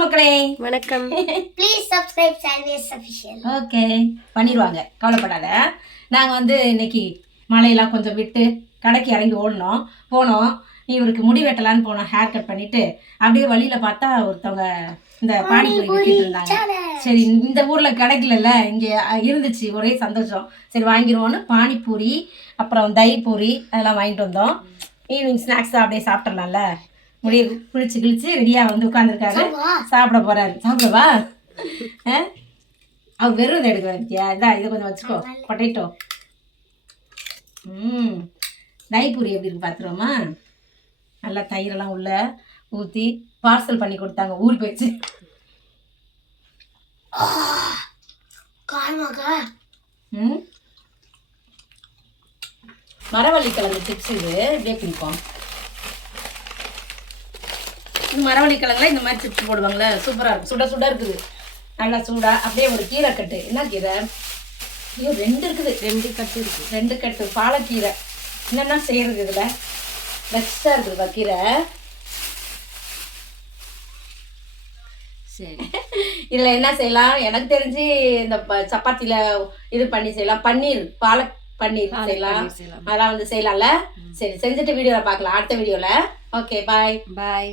வணக்கம் மக்களே. வணக்கம். Please subscribe salvage official. Okay, பண்ணிடுவாங்க, கவலைப்படாத. நாங்கள் வந்து இன்னைக்கு மழையெல்லாம் கொஞ்சம் விட்டு கடைக்கு இறங்கி போனோம். இவருக்கு முடி வெட்டலான்னு போனோம், ஹேர் கட் பண்ணிட்டு. அப்படியே வழியில் பார்த்தா ஒருத்தவங்க இந்த பானிபூரி விட்டுட்டு இருந்தாங்க. சரி, இந்த ஊரில் கிடைக்கல, இங்கே இருந்துச்சு, ஒரே சந்தோஷம். சரி வாங்கிடுவோன்னு பானிபூரி அப்புறம் தயிர் பூரி அதெல்லாம் வாங்கிட்டு வந்தோம். ஈவினிங் ஸ்நாக்ஸ் தான், அப்படியே சாப்பிட்றலாம்ல. முடிய கிழிச்சு ரெடியாக வந்து உட்காந்துருக்காரு, சாப்பிட போகிறாரு. சாப்பிடவா? அவ வெறும் இதை எடுக்க வேண்டியா? இதான் இதை கொஞ்சம் வச்சுக்கோ, பொட்டேட்டோ. தயிர்பூரி எப்படி இருக்கு பார்த்துருவோமா? நல்லா தயிரெல்லாம் உள்ள ஊற்றி பார்சல் பண்ணி கொடுத்தாங்க, ஊறி போயிடுச்சு. மரவள்ளி கிழங்கு சிப்ஸ் இது இப்படியே பிடிப்போம். இந்த மரவள்ளி கிழங்குல இந்த மாதிரி சிப்ஸ் போடுவாங்களே, சூப்பராக இருக்கும். சுட சுட இருக்குது, நல்லா சூடா. அப்படியே ஒரு கீரை கட்டு. என்ன கீரை? ஐயோ, 2 இருக்குது, 2 கட்டு இருக்குது, 2 கட்டு பாலக்கீரை. என்னென்னா செய்கிறது இதில் பெஸ்ட்டாக இருக்குதுப்பா கீரை. சரி, இதில் என்ன செய்யலாம்? எனக்கு தெரிஞ்சு இந்த சப்பாத்தியில் இது பண்ணி செய்யலாம். பாலக் பன்னீர் செய்யலாம், அதெல்லாம் வந்து செய்யலாம்ல. சரி, செஞ்சுட்டு வீடியோவில் பார்க்கலாம், அடுத்த வீடியோவில். ஓகே, பாய்.